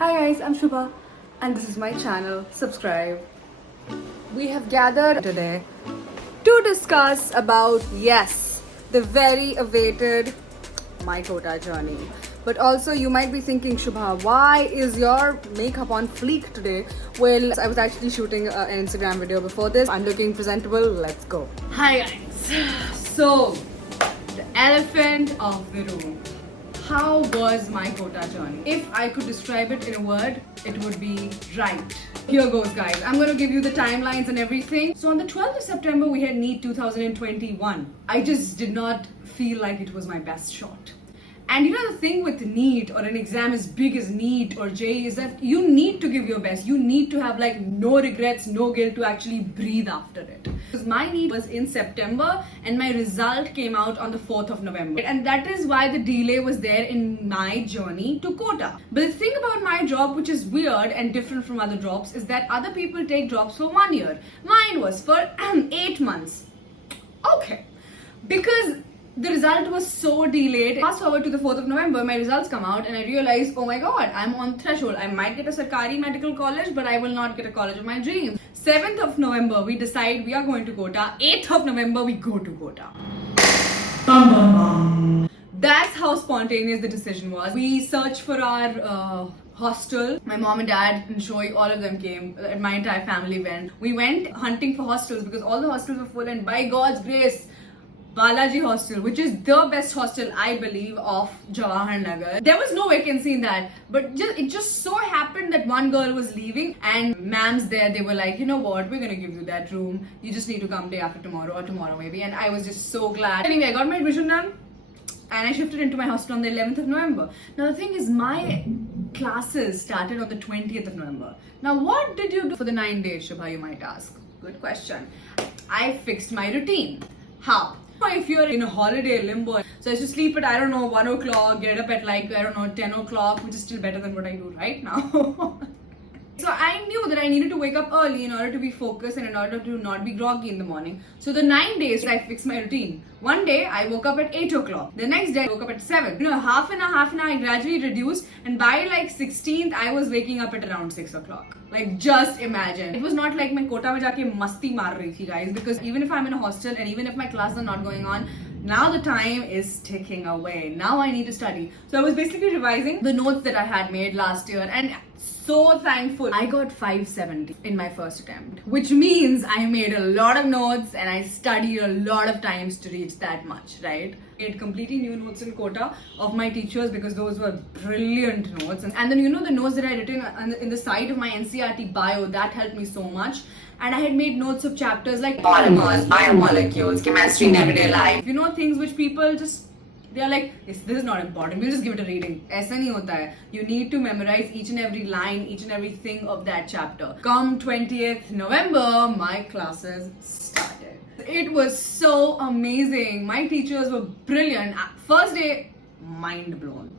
Hi guys, I'm Shubha and this is my channel. Subscribe. We have gathered today to discuss about, yes, the very awaited my Kota journey. But also you might be thinking, Shubha, why is your makeup on fleek today? Well, I was actually shooting an Instagram video before this. I'm looking presentable. Let's go. Hi guys. So, the elephant of the room. How was my Kota journey? If I could describe it in a word, it would be right. Here goes guys. I'm going to give you the timelines and everything. So on the 12th of September, we had NEET 2021. I just did not feel like it was my best shot. And you know the thing with NEET or an exam as big as NEET or JEE is that you need to give your best. You need to have like no regrets, no guilt to actually breathe after it. Because my NEET was in September and my result came out on the 4th of November. And that is why the delay was there in my journey to Kota. But the thing about my job, which is weird and different from other jobs, is that other people take jobs for 1 year. Mine was for 8 months. Okay. Because the result was so delayed. Fast forward to the 4th of November, my results come out and I realized, oh my god, I'm on threshold. I might get a Sarkari medical college, but I will not get a college of my dreams. 7th of November, we decide we are going to Kota. 8th of November, we go to Kota. That's how spontaneous the decision was. We searched for our hostel. My mom and dad and Shoy, all of them came. My entire family went. We went hunting for hostels because all the hostels were full, and by God's grace, Balaji hostel, which is the best hostel I believe of Jawaharnagar. There was no vacancy in that, but it just so happened that one girl was leaving and ma'ams there, they were like, you know what, we're gonna give you that room. You just need to come day after tomorrow or tomorrow maybe. And I was just so glad. Anyway, I got my admission done and I shifted into my hostel on the 11th of November. Now the thing is, my classes started on the 20th of November. Now what did you do for the 9 days, Shubha, you might ask? Good question. I fixed my routine. How? If you're in a holiday limbo, so I used to sleep at, I don't know, 1 o'clock, get up at like, I don't know, 10 o'clock, which is still better than what I do right now. So I knew that I needed to wake up early in order to be focused and in order to not be groggy in the morning. So the 9 days I fixed my routine. One day I woke up at 8 o'clock. The next day I woke up at 7. You know, half an hour I gradually reduced, and by like 16th I was waking up at around 6 o'clock. Like, just imagine. It was not like my Kota mein jaake masti maar rahi thi, guys, because even if I'm in a hostel and even if my classes are not going on, now the time is ticking away. Now I need to study. So I was basically revising the notes that I had made last year, and so thankful I got 570 in my first attempt, which means I made a lot of notes and I studied a lot of times to reach that much, right? I had completely new notes in Kota of my teachers because those were brilliant notes. And then, you know, the notes that I had written in the side of my NCERT bio, that helped me so much. And I had made notes of chapters like polymers, biomolecules, chemistry in everyday life. You know, things which people just, they are like, this is not important, we'll just give it a reading. Aisa nahi hota hai. You need to memorize each and every line, each and everything of that chapter. Come 20th November, my classes started. It was so amazing. My teachers were brilliant. First day, mind blown.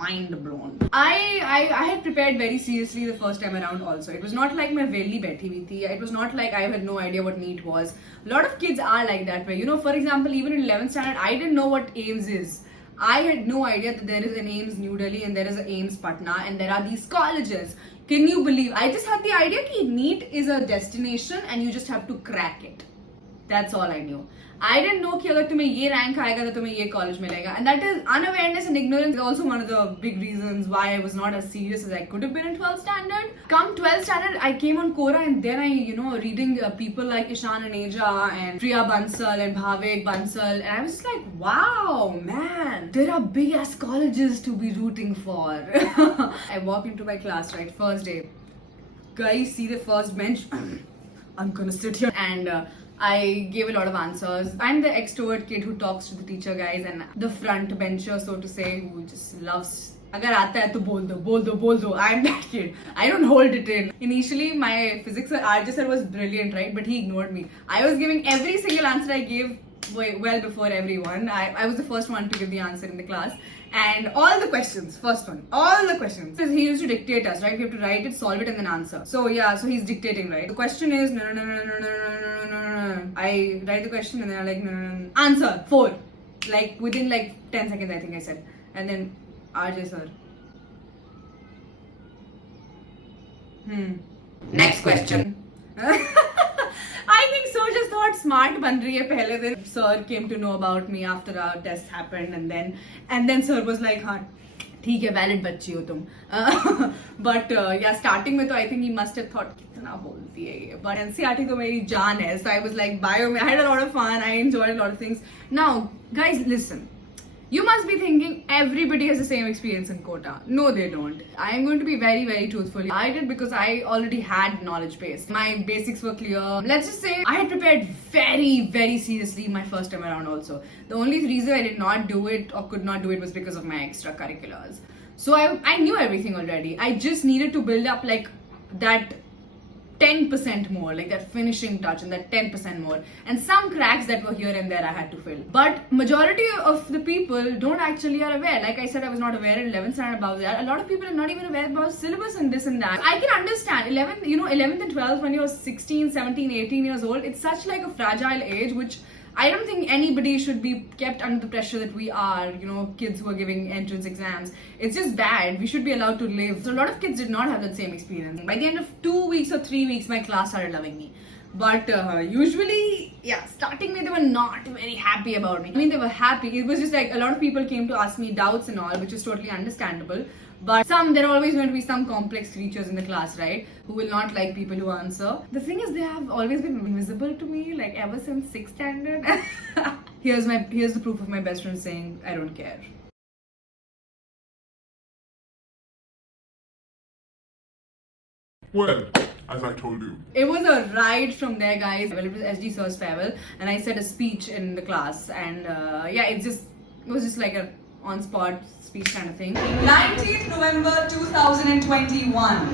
I had prepared very seriously the first time around also. It was not like my veli baithi hui thi. It was not like I had no idea what NEET was. A lot of kids are like that way. You know, for example, even in 11th standard, I didn't know what AIMS is. I had no idea that there is an AIMS New Delhi and there is an AIMS Patna and there are these colleges. Can you believe? I just had the idea that NEET is a destination and you just have to crack it. That's all I knew. I didn't know कि अगर तुम्हें ये rank आएगा तो तुम्हें ये college मिलेगा. And that is unawareness and ignorance is also one of the big reasons why I was not as serious as I could have been in 12th standard. Come 12th standard, I came on Quora and then I, you know, reading people like Ishan Aneja and Priya Bansal and Bhavik Bansal, and I was just like, wow, man, there are big ass colleges to be rooting for. I walk into my class, right, first day. Guys, see the first bench. I'm gonna sit here and I gave a lot of answers. I'm the extrovert kid who talks to the teacher, guys, and the front bencher, so to say, who just loves, agar aata hai to bol do. I'm that kid. I don't hold it in. Initially, my physics RJ sir was brilliant, right? But he ignored me. I was giving every single answer I gave well before everyone. I was the first one to give the answer in the class. And all the questions, first one, all the questions. He used to dictate us, right? We have to write it, solve it, and then answer. So yeah, so he's dictating, right? The question is, no. I write the question and then I'm like, no. Answer, 4. Like within like 10 seconds, I think I said. And then RJ sir. Next question. I think so just thought smart ban rahi hai pehle din. Sir came to know about me after our test happened, and then sir was like, हाँ ठीक है, valid बच्ची हो तुम. But yeah, starting में तो I think he must have thought कितना बोलती है ये. But NCERT तो मेरी जान है. So I was like, bio में I had a lot of fun. I enjoyed a lot of things. Now guys, listen. You must be thinking everybody has the same experience in Kota. No, they don't. I am going to be very, very truthful. I did because I already had knowledge base. My basics were clear. Let's just say I had prepared very, very seriously my first time around also. The only reason I did not do it or could not do it was because of my extracurriculars. So I knew everything already. I just needed to build up like that 10% more, like that finishing touch and that 10% more, and some cracks that were here and there I had to fill. But majority of the people don't actually are aware. Like I said, I was not aware in 11th standard about that. A lot of people are not even aware about syllabus and this and that. I can understand 11th and 12th when you're 16, 17, 18 years old, it's such like a fragile age, which I don't think anybody should be kept under the pressure that we are, kids who are giving entrance exams. It's just bad. We should be allowed to live. So a lot of kids did not have that same experience. By the end of 2 weeks or 3 weeks, my class started loving me. But usually, yeah, starting they were not very happy about me. I mean, they were happy. It was just like a lot of people came to ask me doubts and all, which is totally understandable. But there are always going to be some complex creatures in the class, right? Who will not like people who answer. The thing is, they have always been invisible to me, like ever since 6th standard. Here's the proof of my best friend saying, I don't care. Well, as I told you. It was a ride from there, guys. Well, it was SG Sir's farewell, and I said a speech in the class, and yeah, it was just like a on-spot speech kind of thing. 19th November 2021.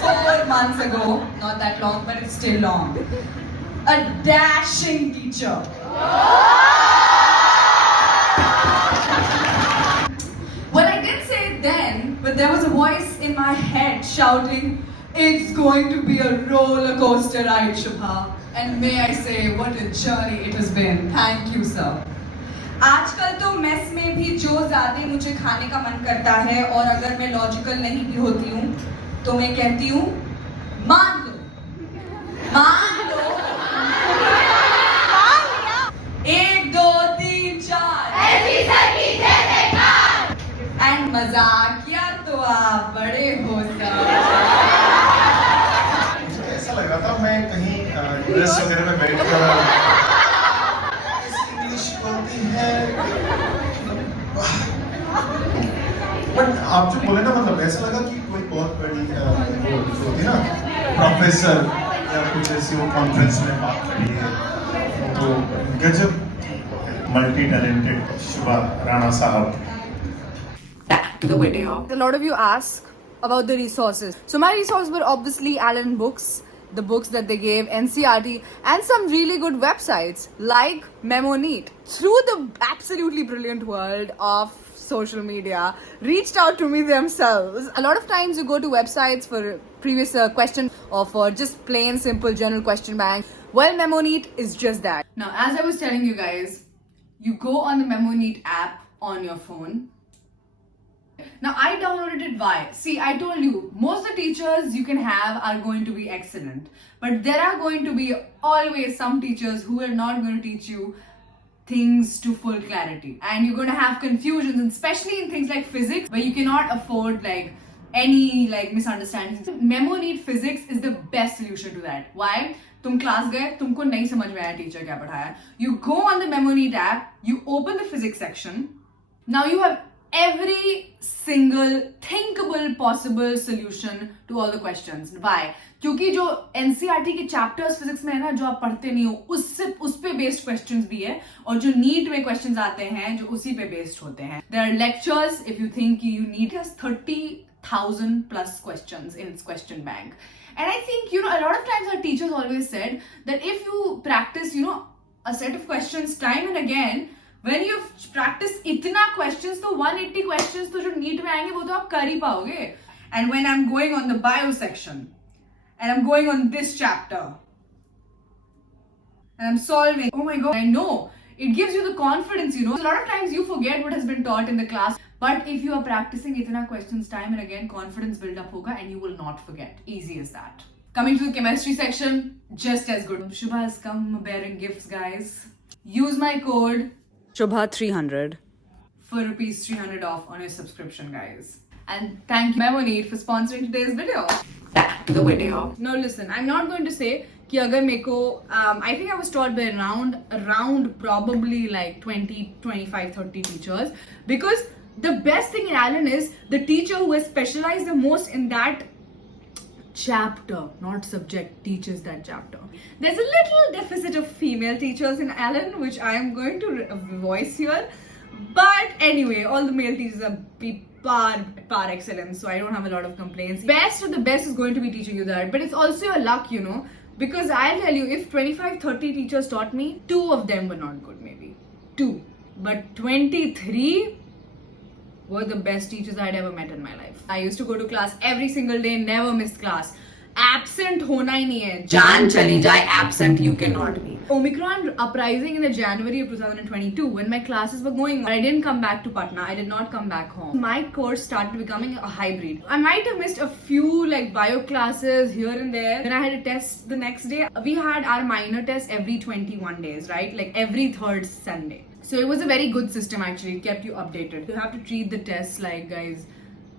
4 months ago. Not that long, but it's still long. A dashing teacher. Well, I did say it then, but there was a voice in my head shouting, it's going to be a roller coaster ride, Shubha. And may I say, what a journey it has been. Thank you, sir. आजकल तो mess में भी जो ज़्यादा मुझे खाने का मन करता है, और अगर मैं लॉजिकल नहीं भी होती हूँ तो मैं कहती हूँ मान लो 1 2 3 4 एंड मजाकिया तो आप बड़े हो सर. मुझे ऐसा लग रहा था मैं कहीं ड्रेस वगैरह में बैठ कर बट आप जो बोले ना, मतलब ऐसा लगा कि कोई बहुत बड़ी होती ना प्रोफेसर या कुछ ऐसी वो कॉन्फ्रेंस में बात करी है, तो गजब मल्टी टैलेंटेड शुभा राणा साहब. Back to the video. A lot of you ask about the resources. So my resources were obviously Allen books, the books that they gave, NCERT, and some really good websites like neet. Through the absolutely brilliant world of social media, reached out to me themselves. A lot of times you go to websites for previous question or for just plain simple general question bank. Well, neet is just that. Now, as I was telling you guys, you go on the neet app on your phone. Now, I downloaded it. Why? See, I told you, most of the teachers you can have are going to be excellent. But there are going to be always some teachers who are not going to teach you things to full clarity. And you're going to have confusions, and especially in things like physics, where you cannot afford like any like misunderstandings. neet physics is the best solution to that. Why? तुम class गए, तुमको नहीं समझ में आया teacher क्या पढ़ाया. You go on the neet app, you open the physics section. Now you have every single thinkable possible solution to all the questions. Why? क्योंकि जो NCERT के चैप्टर्स फिजिक्स में है ना, जो आप पढ़ते नहीं हो, उस पे बेस्ड क्वेश्चंस भी है, और जो नीट में क्वेश्चंस आते हैं जो उसी पे बेस्ड होते हैं. There are lectures. If you think you need, has 30,000 plus questions in its question bank. And I think, a lot of times our teachers always said that if you practice, a set of questions time and again, when you practice इतना questions, तो 180 questions तो जो NEET में आएंगे वो तो आप कर ही पाओगे. And when I'm going on the bio section, and I'm going on this chapter, and I'm solving, oh my god, I know It gives you the confidence, you know. A lot of times you forget what has been taught in the class, but if you are practicing itna questions time and again, confidence build up hoga and you will not forget. Easy as that. Coming to the chemistry section, just as good. Shubha has come bearing gifts, guys. Use my code Shubha300 for rupees 300 off on your subscription, guys. And thank you Neet for sponsoring today's video. Back to the video. Now listen, I'm not going to say कि अगर मेरे को I think I was taught by around probably like 20, 25, 30 teachers, because the best thing in Allen is the teacher who has specialized the most in that chapter, not subject, teaches that chapter. There's a little deficit of female teachers in Allen, which I am going to voice here. But anyway, all the male teachers are par excellence, so I don't have a lot of complaints. Best of the best is going to be teaching you that, but it's also your luck, you know, because I'll tell you, if 25, 30 teachers taught me, 2 of them were not good, maybe 2, but 23 were the best teachers I'd ever met in my life. I used to go to class every single day, never missed class. Absent hona hi nahi hai. Jaan chali jaye, absent you cannot be. Omicron uprising in the January of 2022, when my classes were going on, I didn't come back to Patna. I did not come back home. My course started becoming a hybrid. I might have missed a few like bio classes here and there. Then I had a test the next day. We had our minor test every 21 days, right? Like every third Sunday. So it was a very good system actually. It kept you updated. You have to treat the tests like, guys,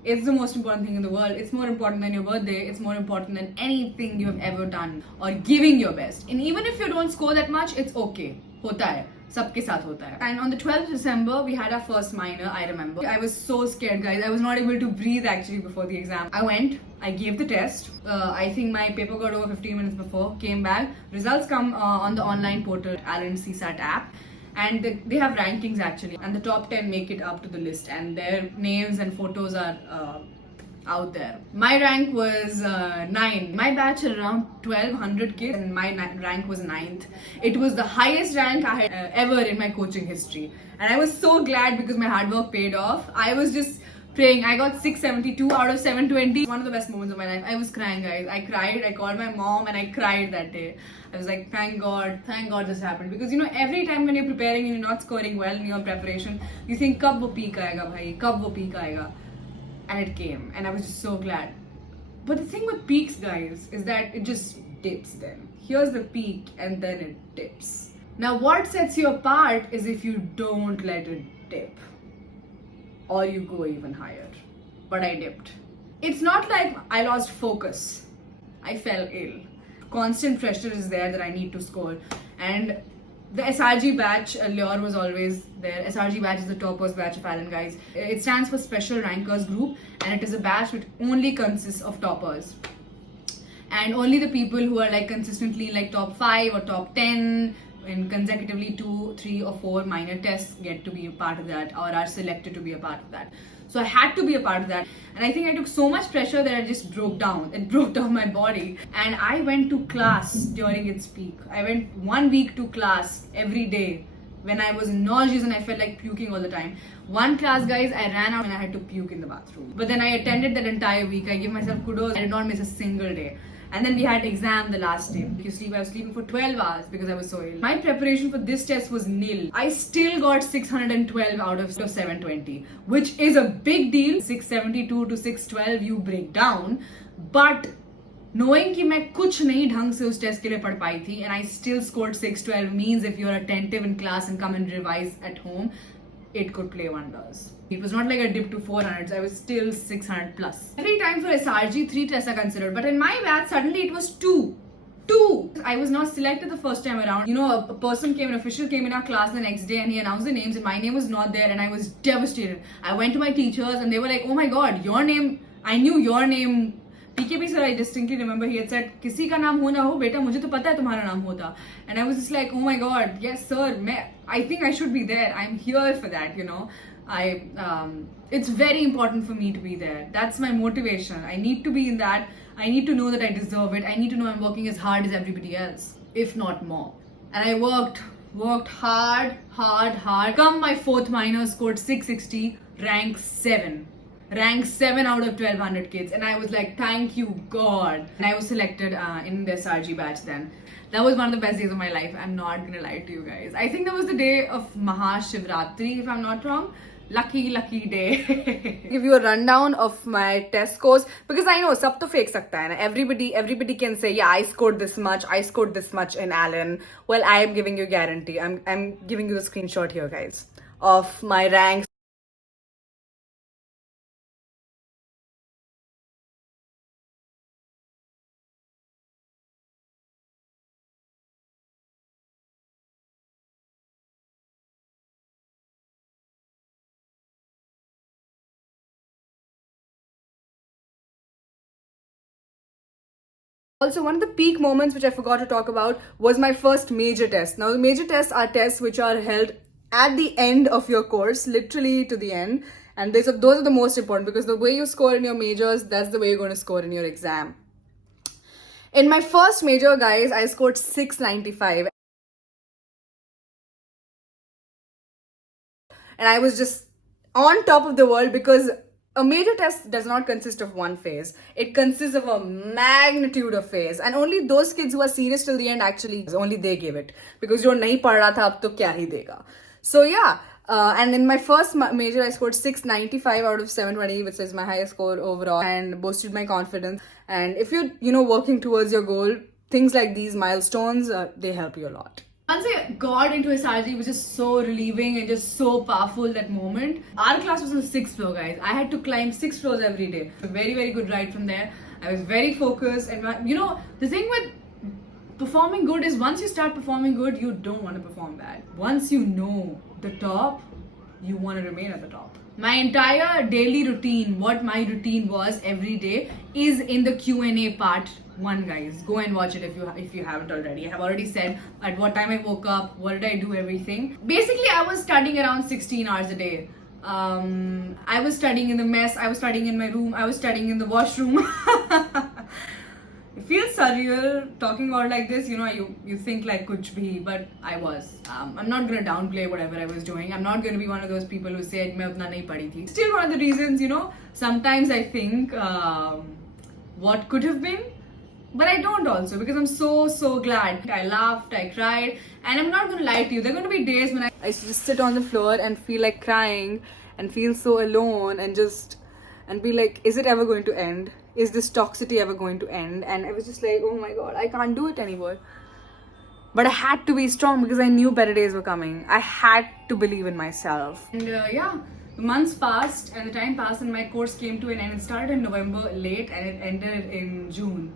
it's the most important thing in the world. It's more important than your birthday. It's more important than anything you have ever done or giving your best. And even if you don't score that much, it's okay. Hota hai. Sabke saath hota hai. And on the 12th of December, we had our first minor, I remember. I was so scared, guys. I was not able to breathe actually before the exam. I went, I gave the test. I think my paper got over 15 minutes before. Came back. Results come on the online portal, Allen CSAT app. And they have rankings actually, and the top 10 make it up to the list, and their names and photos are out there. My rank was 9. My batch had around 1200 kids, and my rank was 9th. It was the highest rank I had ever in my coaching history, and I was so glad because my hard work paid off. I was just praying. I got 672 out of 720. One of the best moments of my life. I was crying, guys. I cried. I called my mom and I cried that day. I was like, thank God this happened. Because you know, every time when you're preparing and you're not scoring well in your preparation, you think, kab wo peak aayega bhai, kab wo peak aayega. And it came, and I was just so glad. But the thing with peaks, guys, is that it just dips then. Here's the peak and then it dips. Now what sets you apart is if you don't let it dip, or you go even higher. But I dipped. It's not like I lost focus. I fell ill. Constant pressure is there that I need to score. And the SRG batch, Lure was always there. SRG batch is the toppers batch of Allen, guys. It stands for Special Rankers Group, and it is a batch which only consists of toppers. And only the people who are like consistently like top 5 or top 10 and consecutively 2, 3 or 4 minor tests get to be a part of that, or are selected to be a part of that. So I had to be a part of that, and I think I took so much pressure that I just broke down. It broke down my body, and I went to class during its peak. I went 1 week to class every day when I was nauseous and I felt like puking all the time. One class, guys, I ran out and I had to puke in the bathroom. But then I attended that entire week. I give myself kudos. I did not miss a single day. And then we had exam the last day. I was sleeping for 12 hours because I was so ill. My preparation for this test was nil. I still got 612 out of 720, which is a big deal. 672 to 612 you break down. But knowing कि मैं कुछ नहीं ढंग से उस test के लिए पढ़ पाई थी, and I still scored 612 means if you're attentive in class and come and revise at home, it could play wonders. It was not like a dip to 400s, I was still 600 plus. Every time for SRG, 3 tests are considered, but in my batch, suddenly it was 2. 2! I was not selected the first time around. You know, a person came, an official came in our class the next day and he announced the names and my name was not there and I was devastated. I went to my teachers and they were like, oh my god, your name, I knew your name. PKP sir, I distinctly remember he had said, किसी का नाम हो ना हो बेटा मुझे तो पता है तुम्हारा नाम होता. And I was just like, oh my god, yes sir, I think I should be there. I'm here for that, you know. It's very important for me to be there. That's my motivation. I need to be in that. I need to know that I deserve it. I need to know I'm working as hard as everybody else, if not more. And I worked hard. Come my 4th minor, scored 660, rank 7. ranked 7 out of 1200 kids, and I was like, thank you God. And I was selected in the SRG batch then. That was one of the best days of my life. I'm not gonna lie to you guys. I think that was the day of Mahashivratri, if I'm not wrong. Lucky day. Give you a rundown of my test scores because I know sab to fake sakta hai na. Everybody can say, yeah, I scored this much in Allen. Well, I am giving you a guarantee. I'm giving you the screenshot here, guys, of my ranks. Also, one of the peak moments which I forgot to talk about was my first major test. Now, the major tests are tests which are held at the end of your course, literally to the end. And those are the most important because the way you score in your majors, that's the way you're going to score in your exam. In my first major, guys, I scored 695. And I was just on top of the world because a major test does not consist of one phase. It consists of a magnitude of phase. And only those kids who are serious till the end, actually, only they give it. Because jo nahi pad raha tha, ab to kya hi dega. So yeah, and in my first major, I scored 695 out of 720, which is my highest score overall, and boosted my confidence. And if you're, working towards your goal, things like these milestones, they help you a lot. Once I got into SRG, it was just so relieving and just so powerful, that moment. Our class was on the 6th floor, guys. I had to climb 6 floors every day. A very, very good ride from there. I was very focused. And, the thing with performing good is once you start performing good, you don't want to perform bad. Once you know the top, you want to remain at the top. My entire daily routine, what my routine was every day, is in the Q&A part 1, guys. Go and watch it if you haven't already. I have already said at what time I woke up, what did I do, everything. Basically, I was studying around 16 hours a day. I was studying in the mess, I was studying in my room, I was studying in the washroom. It feels surreal talking about like this, you think like kuch bhi, but I was. I'm not gonna downplay whatever I was doing. I'm not gonna be one of those people who said main utna nahi padhi thi. Still one of the reasons, sometimes I think what could have been, but I don't also, because I'm so glad. I laughed, I cried, and I'm not gonna lie to you, there are gonna be days when I used to just sit on the floor and feel like crying and feel so alone and be like, is it ever going to end? Is this toxicity ever going to end? And I was just like, oh my god, I can't do it anymore. But I had to be strong because I knew better days were coming. I had to believe in myself. And the months passed and the time passed and my course came to an end. It started in November late and it ended in June.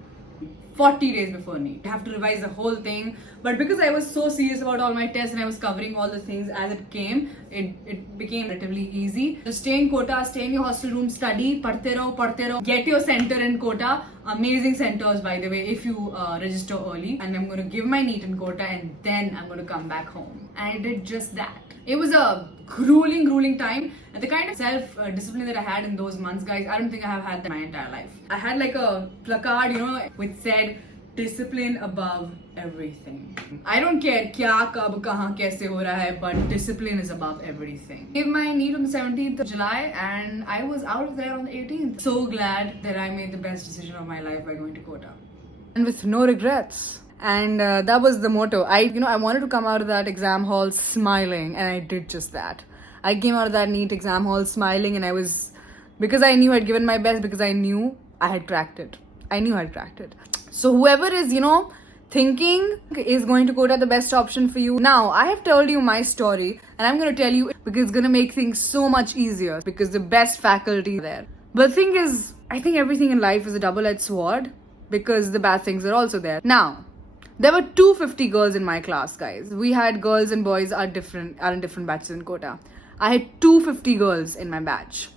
40 days before NEET. I have to revise the whole thing. But because I was so serious about all my tests and I was covering all the things as it came, it became relatively easy. Just stay in Kota, stay in your hostel room, study, padhte raho. Get your center in Kota. Amazing centers, by the way, if you register early. And I'm going to give my NEET in Kota and then I'm going to come back home. And I did just that. It was a grueling time, and the kind of self-discipline that I had in those months, guys, I don't think I have had that my entire life. I had like a placard, which said, discipline above everything. I don't care kya, kab, kahan, kaise ho raha hai, but discipline is above everything. I gave my NEET on the 17th of July, and I was out of there on the 18th. So glad that I made the best decision of my life by going to Kota. And with no regrets. And that was the motto. I wanted to come out of that exam hall smiling, and I did just that. I came out of that NEET exam hall smiling, and because I knew I'd given my best, because I knew I had cracked it. I knew I'd cracked it. So whoever is, thinking is going to Kota the best option for you. Now, I have told you my story, and I'm going to tell you because it's going to make things so much easier, because the best faculty there. But the thing is, I think everything in life is a double-edged sword, because the bad things are also there. Now, there were 250 girls in my class, guys. We had girls and boys are in different batches in Kota. I had 250 girls in my batch.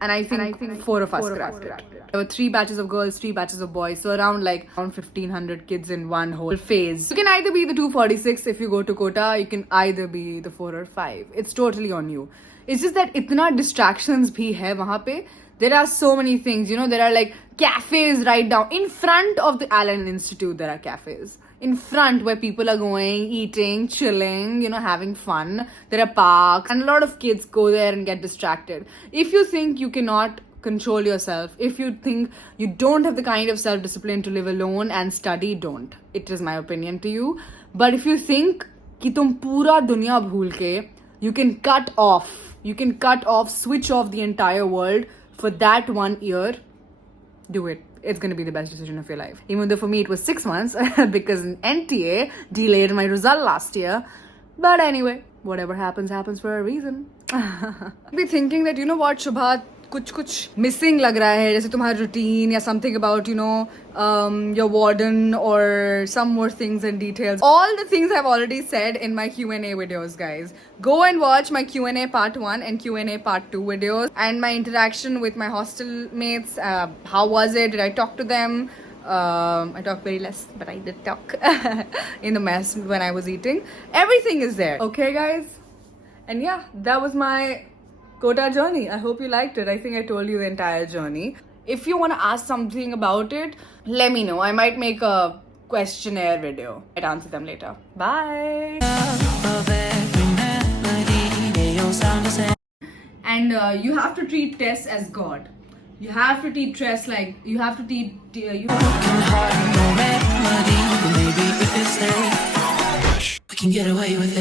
And I think 4 of us cracked it. There were 3 batches of girls, 3 batches of boys. So around 1,500 kids in one whole phase. You can either be the 246 if you go to Kota. You can either be the 4 or 5. It's totally on you. It's just that itna distractions bhi hai wahan pe. There are so many things, there are cafes right down in front of the Allen Institute. There are cafes. in front where people are going, eating, chilling, having fun. There are parks, and a lot of kids go there and get distracted. If you think you cannot control yourself, if you think you don't have the kind of self-discipline to live alone and study, don't. It is my opinion to you. But if you think कि तुम पूरा दुनिया भूल के, you can cut off, switch off the entire world for that 1 year, do it. It's going to be the best decision of your life. Even though for me it was 6 months because an NTA delayed my result last year. But anyway, whatever happens for a reason. Be thinking that, you know what, Shubha, कुछ missing लग रहा है, जैसे तुम्हारा routine या something about, your warden or some more things and details. All the things I've already said in my Q&A videos, guys. Go and watch my Q&A part 1 and Q&A part 2 videos and my interaction with my hostel mates. How was it? Did I talk to them? I talked very less, but I did talk in the mess when I was eating. Everything is there. Okay, guys? And yeah, that was my Kota journey. I hope you liked it. I think I told you the entire journey. If you want to ask something about it, let me know. I might make a questionnaire video. I'd answer them later. Bye. And you have to treat Tess as God. You have to treat Tess like you have to treat we can get away with it.